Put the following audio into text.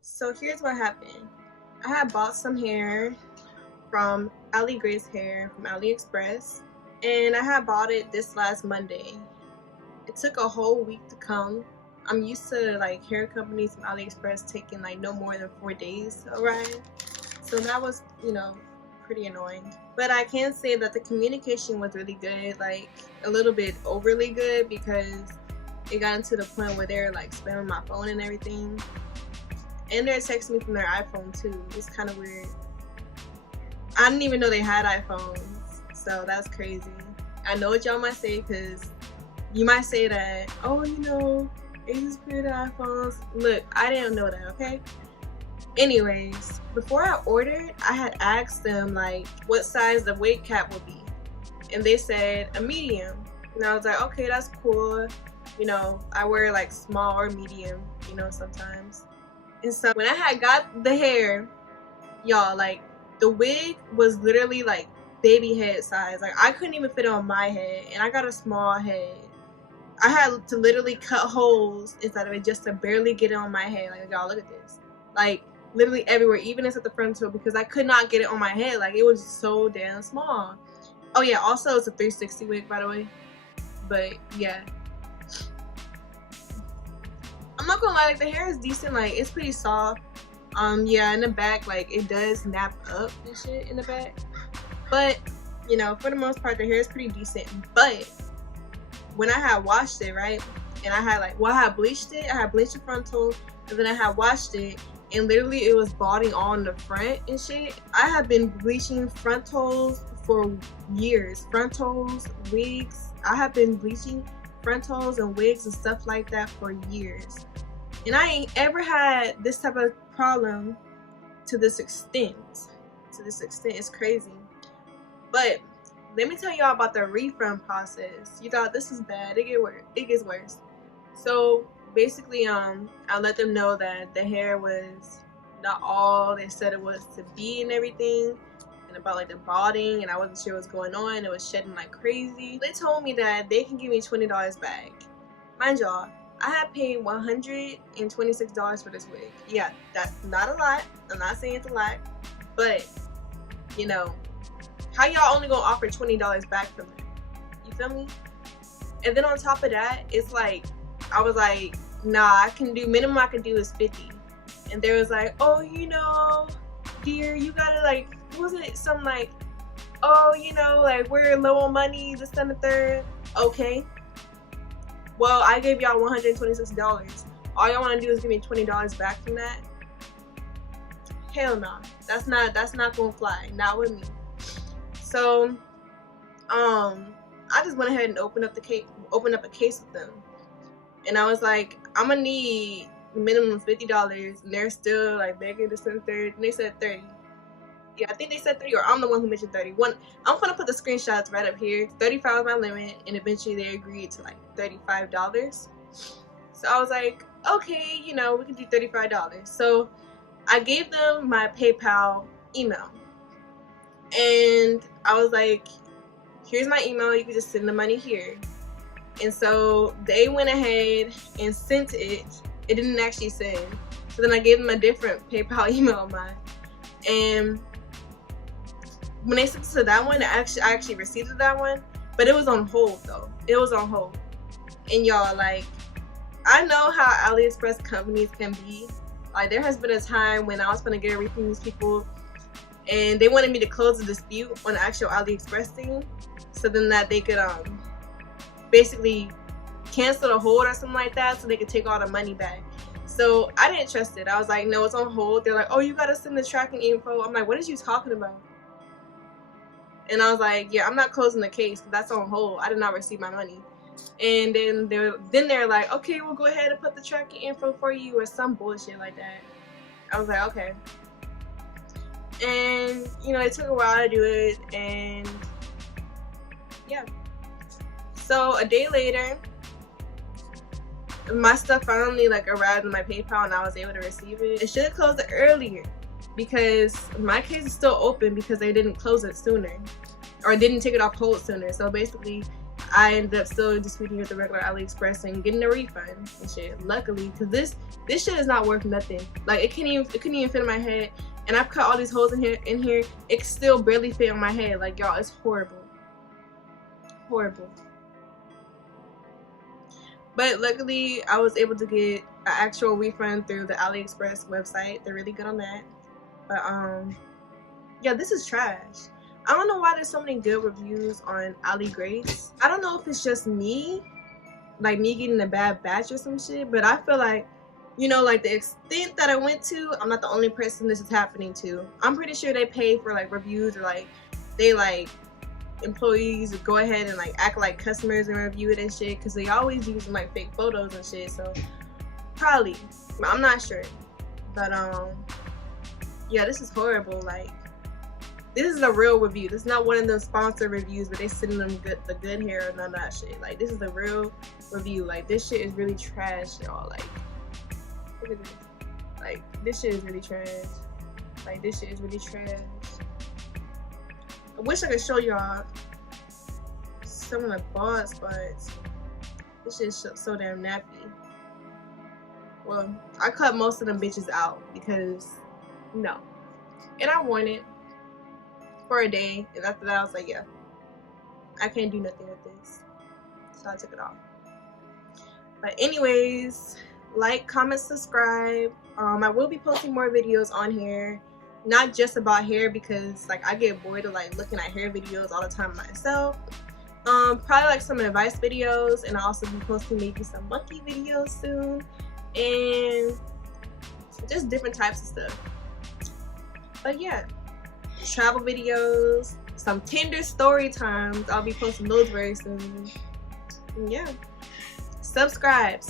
So here's what happened. I had bought some hair from Ali Grace Hair from AliExpress, and I had bought it this last Monday. It took a whole week to come. I'm used to like hair companies from AliExpress taking like no more than 4 days to arrive, so that was, you know, pretty annoying. But I can say that the communication was really good, like a little bit overly good, because it got into the point where they're like spamming my phone and everything, and they're texting me from their iPhone too. It's kind of weird. I didn't even know they had iPhones, so that's crazy. I know what y'all might say, because you might say that, oh, you know, they just created iPhones. Look, I didn't know that, okay? Anyways, before I ordered, I had asked them like what size the wig cap would be, and they said a medium. And I was like, okay, that's cool. You know, I wear like small or medium, you know, sometimes. And so when I had got the hair, y'all, like the wig was literally like baby head size. Like I couldn't even fit it on my head, and I got a small head. I had to literally cut holes inside of it just to barely get it on my head. Like, y'all, look at this. Like literally everywhere, even inside the frontal, because I could not get it on my head. Like it was so damn small. Oh yeah, also it's a 360 wig, by the way. But yeah, I'm not gonna lie, like the hair is decent. Like it's pretty soft. Yeah, in the back, like it does nap up and shit in the back, but you know, for the most part, the hair is pretty decent. But when I had washed it, right, and I had like, well, I had bleached it. I had bleached the frontal, and then I had washed it, and literally it was balding on the front and shit. I have been bleaching frontals for years. Frontals, wigs. I have been bleaching frontals and wigs and stuff like that for years, and I ain't ever had this type of problem to this extent. It's crazy. But let me tell y'all about the refund process. You thought this is bad, it gets worse. So basically, I let them know that the hair was not all they said it was to be and everything, and about like the balding, and I wasn't sure what's going on. It was shedding like crazy. They told me that they can give me $20 back. Mind y'all, I had paid $126 for this wig. Yeah, that's not a lot. I'm not saying it's a lot, but you know, how y'all only gonna offer $20 back from them? You feel me? And then on top of that, it's like, I was like, nah, I can do, minimum I can do is 50. And they was like, oh, you know, dear, you gotta like, wasn't it something like, oh, you know, like we're low on money, this and the third. Okay. Well, I gave y'all $126. All y'all want to do is give me $20 back from that? Hell no. That's not gonna fly. Not with me. So, I just went ahead and opened up a case with them, and I was like, I'm gonna need minimum $50, and they're still like begging to send 30, and they said 30. Yeah, I think they said 30, or I'm the one who mentioned 30. I'm gonna put the screenshots right up here. 35 was my limit, and eventually they agreed to like $35. So I was like, okay, you know, we can do $35. So I gave them my PayPal email, and I was like, here's my email, you can just send the money here. And so they went ahead and sent it. It didn't actually send. So then I gave them a different PayPal email of mine, and when they sent it to that one, I actually received that one, but it was on hold though. It was on hold. And y'all, like, I know how AliExpress companies can be. Like, there has been a time when I was gonna get a refund from these people, and they wanted me to close the dispute on the actual AliExpress thing, so then that they could basically cancel the hold or something like that, so they could take all the money back. So I didn't trust it. I was like, no, it's on hold. They're like, oh, you gotta send the tracking info. I'm like, what are you talking about? And I was like, yeah, I'm not closing the case. That's on hold. I did not receive my money. And then they're like, okay, we'll go ahead and put the tracking info for you, or some bullshit like that. I was like, okay. And you know, it took a while to do it, and yeah. So a day later, my stuff finally like arrived in my PayPal, and I was able to receive it. It should have closed it earlier, because my case is still open because they didn't close it sooner, or didn't take it off hold sooner. So basically, I ended up still disputing with the regular AliExpress and getting a refund and shit. Luckily, because this shit is not worth nothing. Like it couldn't even fit in my head, and I've cut all these holes in here. It still barely fit on my head. Like y'all, it's horrible, horrible. But luckily, I was able to get an actual refund through the AliExpress website. They're really good on that. But yeah, this is trash. I don't know why there's so many good reviews on Ali Grace. I don't know if it's just me, like me getting a bad batch or some shit, but I feel like, you know, like the extent that I went to, I'm not the only person this is happening to. I'm pretty sure they pay for like reviews, or like they like employees go ahead and like act like customers and review it and shit, because they always using like fake photos and shit. So probably, I'm not sure. But yeah, this is horrible. Like, this is a real review. This is not one of those sponsored reviews where they sending them the good hair and none of that shit. Like, this is a real review. Like, this shit is really trash, y'all. Like, look at this. Like, this shit is really trash. Like, this shit is really trash. I wish I could show y'all some of the bald spots. This shit is so damn nappy. Well, I cut most of them bitches out because, no. And I worn it for a day, and after that I was like, yeah, I can't do nothing with this, so I took it off. But anyways, like, comment, subscribe. I will be posting more videos on here, not just about hair, because like I get bored of like looking at hair videos all the time myself. Probably like some advice videos, and I'll also be posting maybe some monkey videos soon, and just different types of stuff. But yeah, travel videos, some Tinder story times. I'll be posting those very soon. And yeah, subscribe.